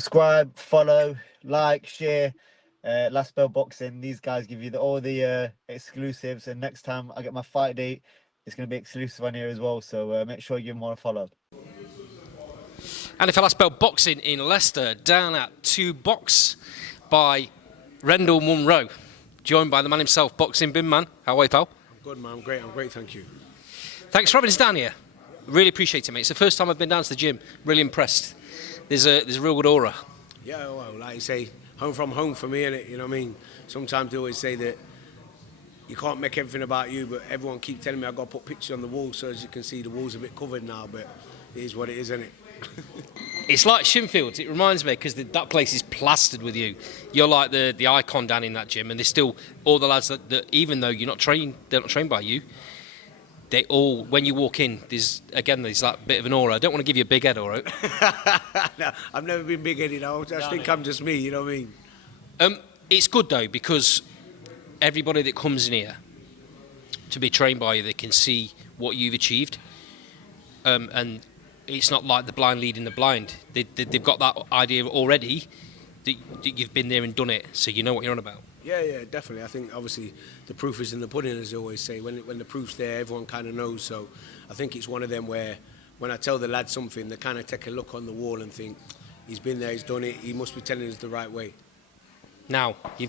subscribe, follow, like, share. Last Bell Boxing. These guys give you all the exclusives, and next time I get my fight date, it's going to be exclusive on here as well. So make sure you give them all a follow. And if Last Bell Boxing in Leicester, down at 2 Box by Randell Munroe, joined by the man himself, Boxing Binman. How are you, pal? I'm good, man. I'm great, thank you. Thanks for having us down here. Really appreciate it, mate. It's the first time I've been down to the gym. Really impressed. There's a real good aura. Yeah, well, like you say, home from home for me, innit? You know what I mean? Sometimes they always say that you can't make everything about you, but everyone keeps telling me I've got to put pictures on the wall, so as you can see, the wall's a bit covered now, but it is what it is, innit? It's like Shinfields. It reminds me, because that place is plastered with you. You're like the icon down in that gym, and there's still all the lads that even though they're not trained by you, they all, when you walk in, there's that bit of an aura. I don't want to give you a big head, all right? No, I've never been big-headed. I think I'm just me, you know what I mean? It's good, though, because everybody that comes in here to be trained by you, they can see what you've achieved. And it's not like the blind leading the blind. They've got that idea already that you've been there and done it, so you know what you're on about. Yeah, definitely. I think obviously the proof is in the pudding, as they always say. When the proof's there, everyone kind of knows. So I think it's one of them where when I tell the lad something, they kind of take a look on the wall and think, he's been there, he's done it, he must be telling us the right way. Now, you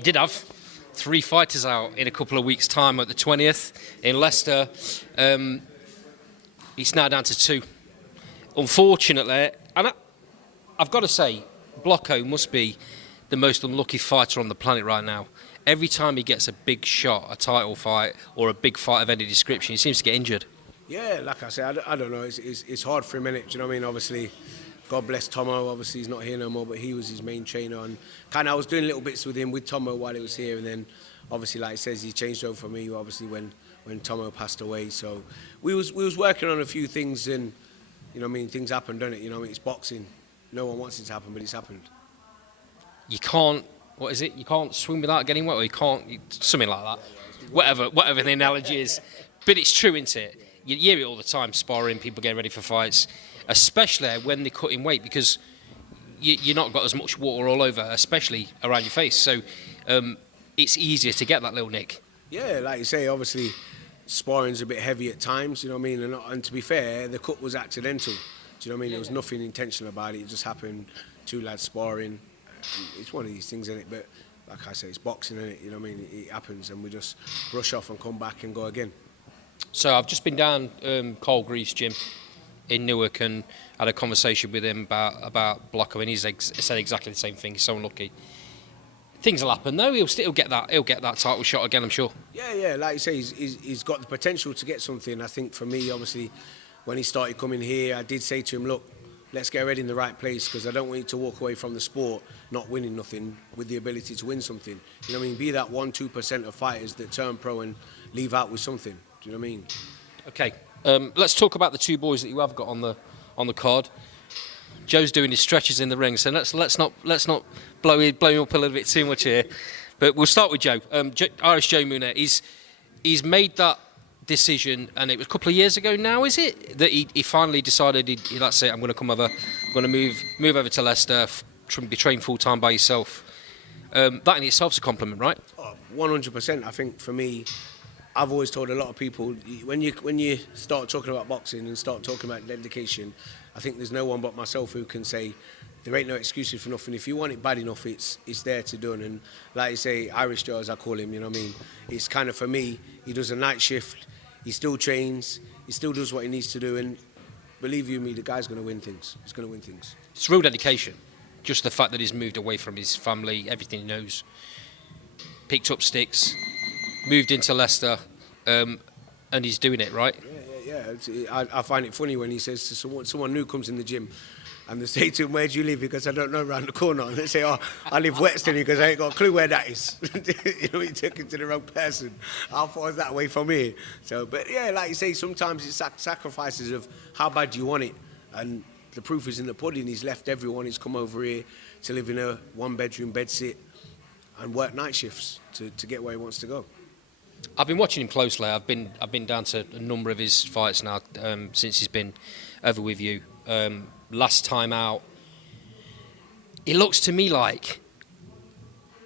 did have 3 fighters out in a couple of weeks' time at the 20th in Leicester. It's now down to 2. Unfortunately, and I've got to say, Blocko must be the most unlucky fighter on the planet right now. Every time he gets a big shot, a title fight, or a big fight of any description, he seems to get injured. Yeah, like I said, I don't know. It's hard for a minute. Do you know what I mean? Obviously, God bless Tomo. Obviously, he's not here no more, but he was his main trainer. And kind of, I was doing little bits with him, with Tomo while he was here. And then, obviously, like he says, he changed over for me, obviously, when Tomo passed away. So we was working on a few things, and, you know what I mean, things happen, don't it? You know what I mean? It's boxing. No one wants it to happen, but it's happened. You can't, what is it? You can't swim without getting wet, or you can't, something like that. Whatever the analogy is. But it's true, isn't it? You hear it all the time, sparring, people getting ready for fights, especially when they're cutting weight, because you're not got as much water all over, especially around your face. So it's easier to get that little nick. Yeah, like you say, obviously, sparring's a bit heavy at times, you know what I mean? And to be fair, the cut was accidental. Do you know what I mean? There was nothing intentional about it. It just happened, 2 lads sparring. It's one of these things, isn't it? But like I say, it's boxing, isn't it? You know what I mean? It happens, and we just brush off and come back and go again. So I've just been down Cole Greaves' gym in Newark and had a conversation with him about Blocko, and he's said exactly the same thing. He's so unlucky. Things will happen though. He'll get that title shot again, I'm sure. Yeah. Like you say, he's got the potential to get something. I think for me, obviously, when he started coming here, I did say to him, look, let's get ready in the right place, because I don't want you to walk away from the sport not winning nothing with the ability to win something. You know what I mean? Be that 1-2% of fighters that turn pro and leave out with something. Do you know what I mean? Okay, let's talk about the 2 boys that you have got on the card. Joe's doing his stretches in the ring, so let's not blow him up a little bit too much here. But we'll start with Joe. Irish Joe Munroe. He's made that decision, and it was a couple of years ago now, is it, that he finally decided that's it, I'm going to come over, I'm going to move over to Leicester, be trained full time by yourself. That in itself's a compliment, right? 100%. I think for me, I've always told a lot of people, when you start talking about boxing and start talking about dedication, I think there's no one but myself who can say there ain't no excuses for nothing. If you want it bad enough, it's there to do. And like you say, Irish Joe, as I call him, you know what I mean? It's kind of, for me, he does a night shift. He still trains, he still does what he needs to do, and believe you me, the guy's going to win things. He's going to win things. It's real dedication. Just the fact that he's moved away from his family, everything he knows, picked up sticks, moved into Leicester, and he's doing it, right? Yeah. I find it funny when he says to someone new comes in the gym, and they say to him, where do you live? Because I don't know, around the corner. And they say, oh, I live Western, because I ain't got a clue where that is. You know, you're talking to the wrong person. How far is that away from here? So, but yeah, like you say, sometimes it's sacrifices of how bad you want it. And the proof is in the pudding. He's left everyone. He's come over here to live in a 1-bedroom bedsit and work night shifts to get where he wants to go. I've been watching him closely. I've been down to a number of his fights now since he's been over with you. Last time out, it looks to me like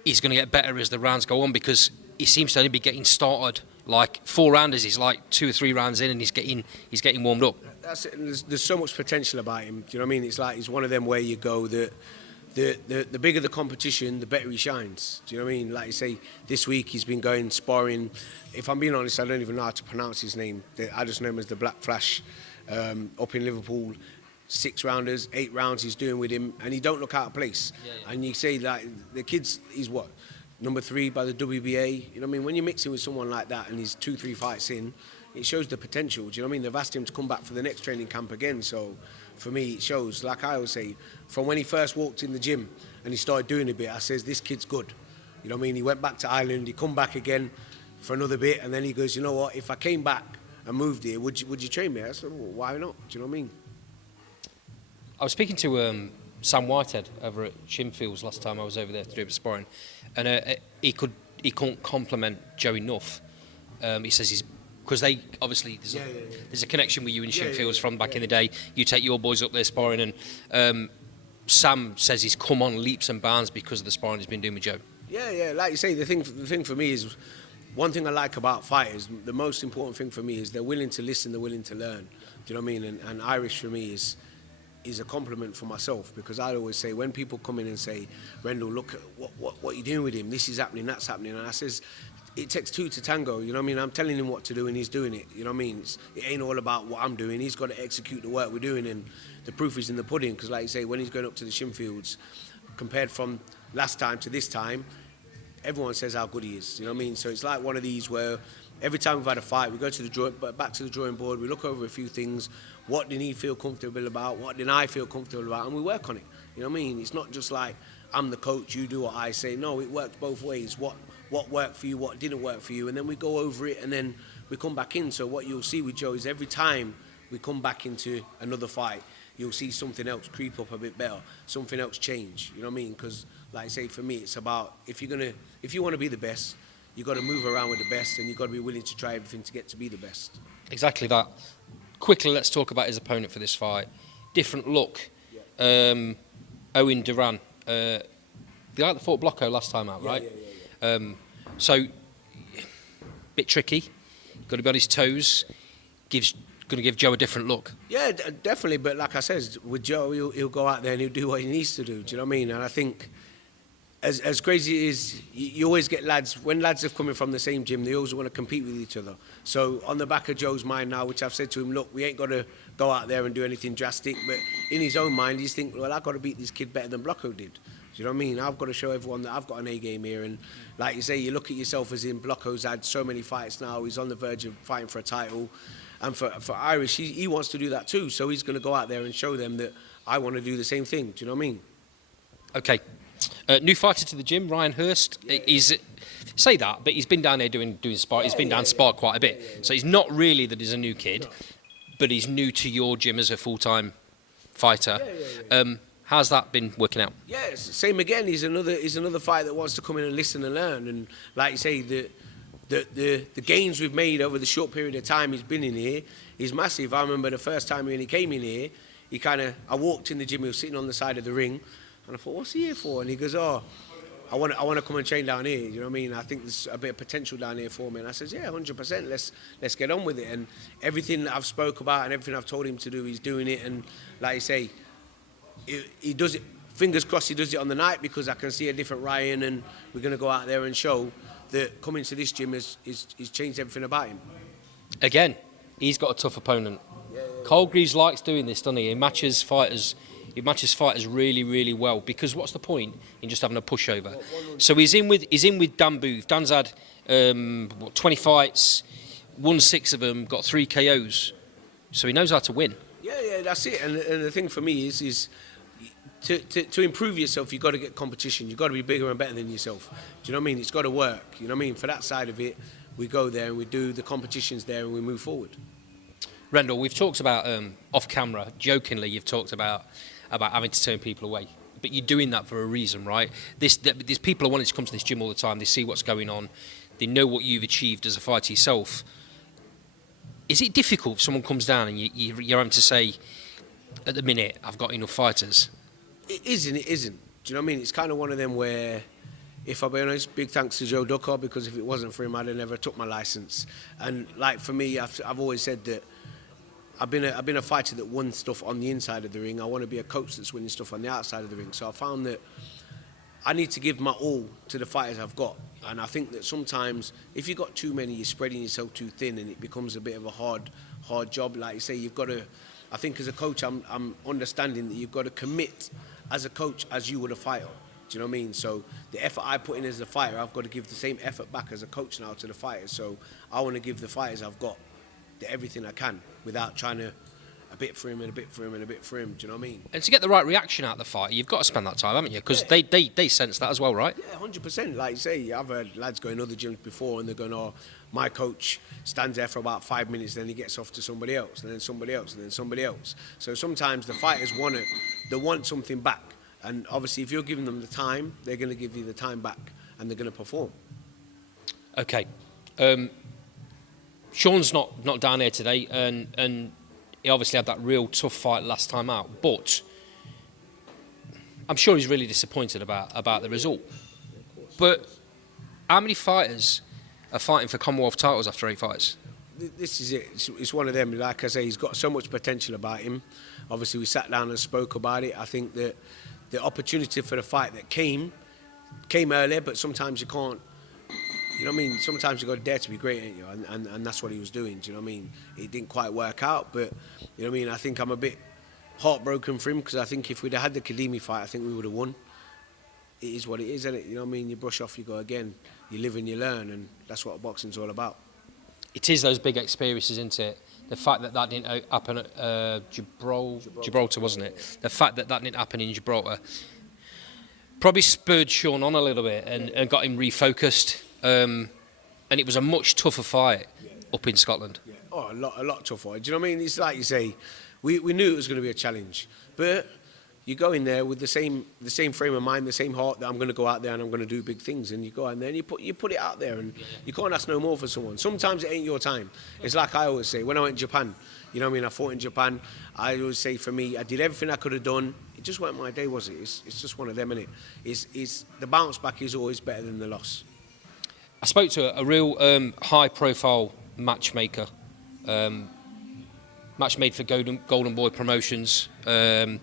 he's going to get better as the rounds go on, because he seems to only be getting started. Like 4 rounders, he's like 2 or 3 rounds in, and he's getting warmed up. That's it. There's so much potential about him. Do you know what I mean? It's like he's one of them where you go that the bigger the competition, the better he shines. Do you know what I mean? Like you say, this week he's been going sparring. If I'm being honest, I don't even know how to pronounce his name. I just know him as the Black Flash, up in Liverpool. 6 rounders, 8 rounds he's doing with him, and he don't look out of place. Yeah. And you say, like, the kid's, he's what, number 3 by the WBA. You know what I mean? When you're mixing with someone like that and he's 2-3 fights in, it shows the potential. Do you know what I mean? They've asked him to come back for the next training camp again. So for me, it shows. Like I always say, from when he first walked in the gym and he started doing a bit, I says, this kid's good. You know what I mean? He went back to Ireland, he come back again for another bit, and then he goes, you know what, if I came back and moved here, would you train me? I said, well, why not? Do you know what I mean? I was speaking to Sam Whitehead over at Shinfields last time I was over there to do a bit of sparring, and he couldn't compliment Joe enough. He says because they obviously there's a connection with you in Shinfields from back in the day. You take your boys up there sparring, and Sam says he's come on leaps and bounds because of the sparring he's been doing with Joe. Yeah, like you say, the thing for me is, one thing I like about fighters, the most important thing for me is they're willing to listen, they're willing to learn. Do you know what I mean? And Irish for me is a compliment for myself, because I always say, when people come in and say, Randell, look at what you're doing with him, this is happening, that's happening, and I says, it takes 2 to tango. You know what I mean? I'm telling him what to do and he's doing it. You know what I mean? It ain't all about what I'm doing. He's got to execute the work we're doing, and the proof is in the pudding. Because like you say, when he's going up to the Shinfields, compared from last time to this time, everyone says how good he is. You know what I mean? So it's like one of these where every time we've had a fight, we go to back to the drawing board, we look over a few things. What did he feel comfortable about? What did I feel comfortable about? And we work on it. You know what I mean? It's not just like, I'm the coach, you do what I say. No, it works both ways. What worked for you, what didn't work for you, and then we go over it, and then we come back in. So what you'll see with Joe is every time we come back into another fight, you'll see something else creep up a bit better, something else change. You know what I mean? Because, like I say, for me, it's about, if you want to be the best, you've got to move around with the best, and you've got to be willing to try everything to get to be the best. Exactly that. Quickly, let's talk about his opponent for this fight. Different look. Yeah. Owen Duran. The guy that fought Blocko last time out, right? Yeah. So, bit tricky. Got to be on his toes. Going to give Joe a different look. Yeah, definitely. But like I said, with Joe, he'll go out there and he'll do what he needs to do. Do you know what I mean? And I think, as crazy as it is, you always get lads, when lads are coming from the same gym, they always want to compete with each other. So on the back of Joe's mind now, which I've said to him, look, we ain't got to go out there and do anything drastic, but in his own mind, he's thinking, well, I've got to beat this kid better than Blocko did. Do you know what I mean? I've got to show everyone that I've got an A game here. And like you say, you look at yourself as in, Blocko's had so many fights now, he's on the verge of fighting for a title. And for Irish, he wants to do that too. So he's going to go out there and show them that I want to do the same thing. Do you know what I mean? Okay. New fighter to the gym, Ryan Hurst. He's say that, but he's been down there doing spar. He's been down spar quite a bit. So he's not really that he's a new kid, but he's new to your gym as a full-time fighter. How's that been working out? Yeah, same again. He's another fighter that wants to come in and listen and learn. And like you say, the gains we've made over the short period of time he's been in here is massive. I remember the first time when he came in here, I walked in the gym, he was sitting on the side of the ring, and I thought, what's he here for? And he goes, oh, I want to come and train down here. You know what I mean? I think there's a bit of potential down here for me. And I said, yeah, 100%. Let's get on with it. And everything that I've spoke about and everything I've told him to do, he's doing it. And like you say, he does it. Fingers crossed he does it on the night, because I can see a different Ryan, and we're going to go out there and show that coming to this gym has changed everything about him. Again, he's got a tough opponent. Cole Greaves likes doing this, doesn't he? He matches fighters really, really well, because what's the point in just having a pushover? So he's in with Dan Booth. Dan's had 20 fights, won 6 of them, got 3 KOs. So he knows how to win. Yeah, that's it. And the thing for me is to improve yourself, you've got to get competition. You've got to be bigger and better than yourself. Do you know what I mean? It's got to work. You know what I mean? For that side of it, we go there and we do the competitions there and we move forward. Randell, we've talked about off camera, jokingly, you've talked about having to turn people away. But you're doing that for a reason, right? There's people are wanting to come to this gym all the time. They see what's going on. They know what you've achieved as a fighter yourself. Is it difficult if someone comes down and you're having to say, at the minute, I've got enough fighters? It isn't. Do you know what I mean? It's kind of one of them where, if I'll be honest, big thanks to Joe Ducker, because if it wasn't for him, I'd have never took my license. And like for me, I've always said that I've been a fighter that won stuff on the inside of the ring. I want to be a coach that's winning stuff on the outside of the ring. So I found that I need to give my all to the fighters I've got. And I think that sometimes if you've got too many, you're spreading yourself too thin, and it becomes a bit of a hard job. Like you say, you've got to, I think as a coach, I'm understanding that you've got to commit as a coach as you would a fighter. Do you know what I mean? So the effort I put in as a fighter, I've got to give the same effort back as a coach now to the fighters. So I want to give the fighters I've got everything I can without trying to a bit for him and a bit for him and a bit for him. Do you know what I mean? And to get the right reaction out of the fight, you've got to spend that time, haven't you? Because they sense that as well, right? Yeah, 100%. Like you say, I've heard lads go in other gyms before and they're going, oh, my coach stands there for about 5 minutes, then he gets off to somebody else, and then somebody else, and then somebody else. So sometimes the fighters want something back. And obviously, if you're giving them the time, they're going to give you the time back, and they're going to perform. Okay. Sean's not down here today, and he obviously had that real tough fight last time out. But I'm sure he's really disappointed about the result. But how many fighters are fighting for Commonwealth titles after 8 fights? This is it. It's one of them. Like I say, he's got so much potential about him. Obviously, we sat down and spoke about it. I think that the opportunity for the fight that came earlier, but sometimes you can't. You know what I mean? Sometimes you got to dare to be great, ain't you? And that's what he was doing. Do you know what I mean? It didn't quite work out, but you know what I mean? I think I'm a bit heartbroken for him, because I think if we'd have had the Kadimi fight, I think we would have won. It is what it is, isn't it? You know what I mean? You brush off, you go again. You live and you learn, and that's what boxing's all about. It is those big experiences, isn't it? The fact that didn't happen at Gibraltar, wasn't it? The fact that didn't happen in Gibraltar probably spurred Sean on a little bit and got him refocused. And it was a much tougher fight up in Scotland. Yeah. Oh, a lot tougher. Do you know what I mean? It's like you say, we knew it was going to be a challenge, but you go in there with the same frame of mind, the same heart that I'm going to go out there and I'm going to do big things, and you go in there and you put it out there, and you can't ask no more for someone. Sometimes it ain't your time. It's like I always say, when I went to Japan, you know what I mean, I fought in Japan, I always say for me, I did everything I could have done. It just weren't my day, was it? It's just one of them, innit? It's the bounce back is always better than the loss. I spoke to a real high-profile matchmaker, match made for Golden Boy Promotions, and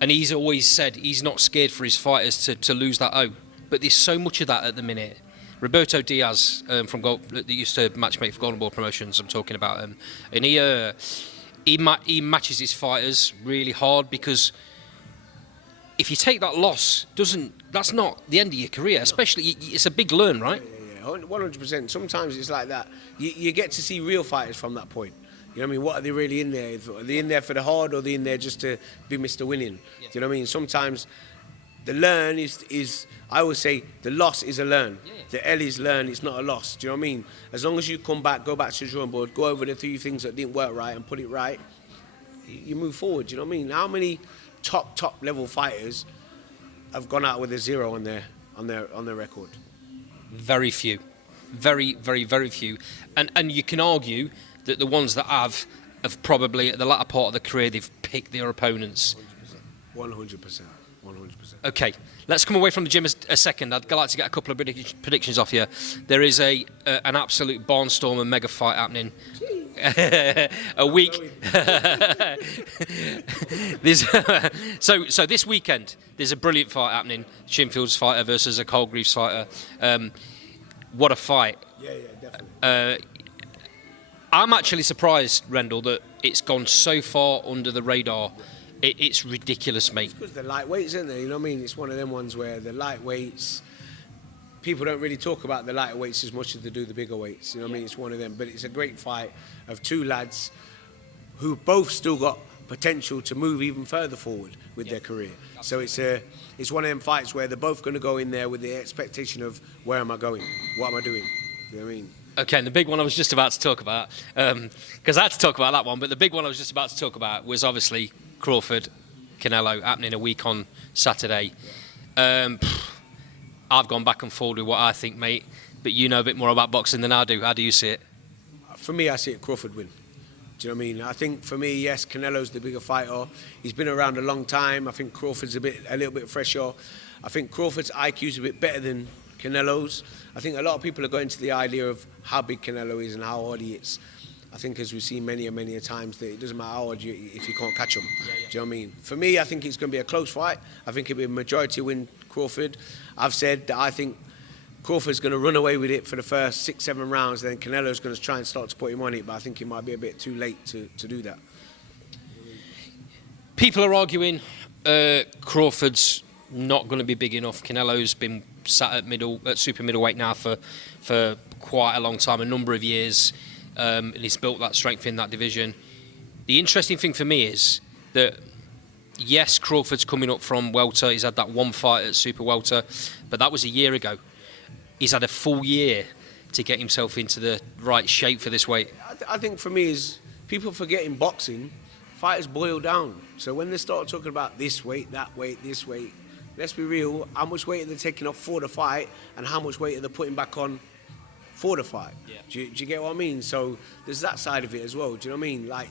he's always said he's not scared for his fighters to lose that O. But there's so much of that at the minute. Roberto Diaz that used to matchmake for Golden Boy Promotions, I'm talking about him, and he matches his fighters really hard, because if you take that loss, that's not the end of your career. Especially, it's a big learn, right? Yeah, 100%. Sometimes it's like that. You get to see real fighters from that point. You know what I mean? What are they really in there? Are they in there for the hard, or are they in there just to be Mr. Winning? Yeah. Do you know what I mean? Sometimes the learn is I always say the loss is a learn. Yeah. The L is learn, it's not a loss. Do you know what I mean? As long as you come back, go back to the drawing board, go over the 3 things that didn't work right and put it right, you move forward. Do you know what I mean? How many top level fighters have gone out with a 0 on their record? Very few. Very, very, very few. And you can argue that the ones that have probably at the latter part of the career, they've picked their opponents. 100%. Okay, let's come away from the gym a second. I'd like to get a couple of predictions off you. There is an absolute barnstorm and mega fight happening. A week. So this weekend, there's a brilliant fight happening. Shinfield's fighter versus a Colgreaves fighter. What a fight. Yeah, definitely. I'm actually surprised, Randell, that it's gone so far under the radar. It's ridiculous, mate. It's because they're lightweights, isn't they? You know what I mean? It's one of them ones where the lightweights, people don't really talk about the lightweights as much as they do the bigger weights. You know what I mean? It's one of them. But it's a great fight of 2 lads who both still got potential to move even further forward with their career. So it's one of them fights where they're both going to go in there with the expectation of, where am I going? What am I doing? You know what I mean? Okay, and the big one I was just about to talk about, because I had to talk about that one, but the big one I was just about to talk about was obviously Crawford, Canelo, happening a week on Saturday. I've gone back and forward with what I think, mate, but you know a bit more about boxing than I do. How do you see it? For me, I see it Crawford win. Do you know what I mean? I think for me, yes, Canelo's the bigger fighter. He's been around a long time. I think Crawford's a little bit fresher. I think Crawford's IQ is a bit better than Canelo's. I think a lot of people are going to the idea of how big Canelo is and how hard he is. I think, as we've seen many and many times, that it doesn't matter how hard if you can't catch him. Do you know what I mean? For me, I think it's going to be a close fight. I think it'll be a majority win Crawford. I've said that I think Crawford's going to run away with it for the first 6-7 rounds, then Canelo's going to try and start to put him on it, but I think it might be a bit too late to do that. People are arguing Crawford's not going to be big enough. Canelo's been sat at super middleweight now for quite a long time, a number of years, and he's built that strength in that division. The interesting thing for me is that, yes, Crawford's coming up from welter. He's had that one fight at super welter, but that was a year ago. He's had a full year to get himself into the right shape for this weight. I think for me is people forget in boxing, fighters boil down. So when they start talking about this weight, that weight, this weight, let's be real, how much weight are they taking off for the fight and how much weight are they putting back on for the fight? Yeah. Do you get what I mean? So there's that side of it as well. Do you know what I mean? Like,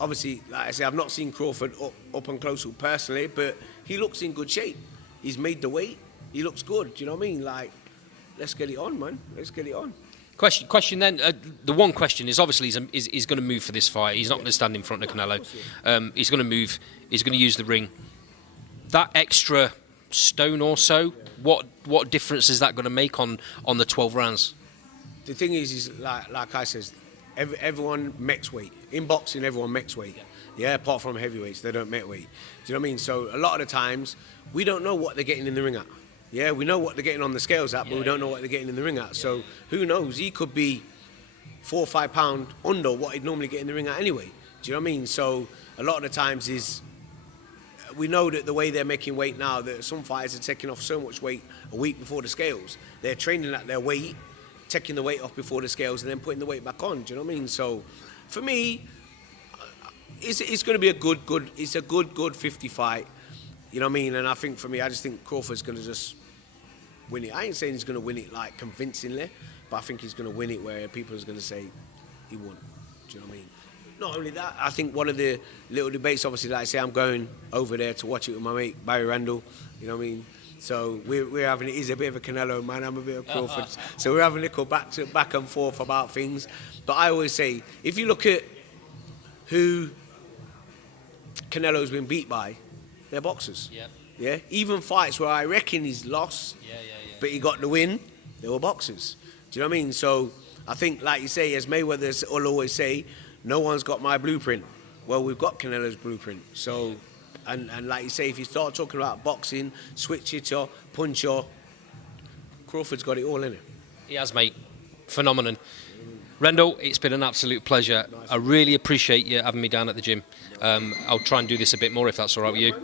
obviously, like I say, I've not seen Crawford up and close personally, but he looks in good shape. He's made the weight. He looks good. Do you know what I mean? Like, let's get it on, man. Let's get it on. Question then. The one question is obviously he's going to move for this fight. He's not going to stand in front of Canelo. He's going to move. He's going to use the ring. That extra stone or so, what difference is that going to make on the 12 rounds? The thing is like I says, everyone makes weight. In boxing, everyone makes weight. Yeah, apart from heavyweights, they don't make weight. Do you know what I mean? So a lot of the times, we don't know what they're getting in the ring at. Yeah, we know what they're getting on the scales at, but we don't know what they're getting in the ring at. So who knows? He could be 4 or 5 pounds under what he'd normally get in the ring at anyway. Do you know what I mean? So a lot of the times we know that the way they're making weight now, that some fighters are taking off so much weight a week before the scales. They're training at their weight, taking the weight off before the scales, and then putting the weight back on. Do you know what I mean? So for me, it's going to be a good 50 fight. You know what I mean? And I think for me, I just think Crawford's going to just win it. I ain't saying he's going to win it like convincingly, but I think he's going to win it where people are going to say he won. Do you know what I mean? Not only that, I think one of the little debates, obviously, like I say, I'm going over there to watch it with my mate Barry Randell. You know what I mean? So we're having it. He's a bit of a Canelo man. I'm a bit of Crawford. So we're having a little back and forth about things. But I always say, if you look at who Canelo's been beat by, they're boxers. Yep. Yeah. Even fights where I reckon he's lost, but he got the win, they were boxers. Do you know what I mean? So I think, like you say, as Mayweather will always say, no one's got my blueprint. Well, we've got Canelo's blueprint. So, and like you say, if you start talking about boxing, switch hitter, puncher, Crawford's got it all in it. He has, mate. Phenomenon. Randell, it's been an absolute pleasure. Nice. I really appreciate you having me down at the gym. I'll try and do this a bit more if that's all right with you.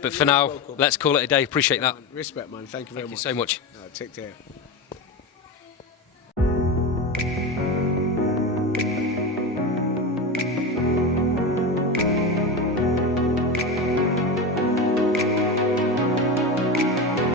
But for now, let's call it a day. Appreciate that. Respect, man. Thank you very much. Thank you so much. Take care.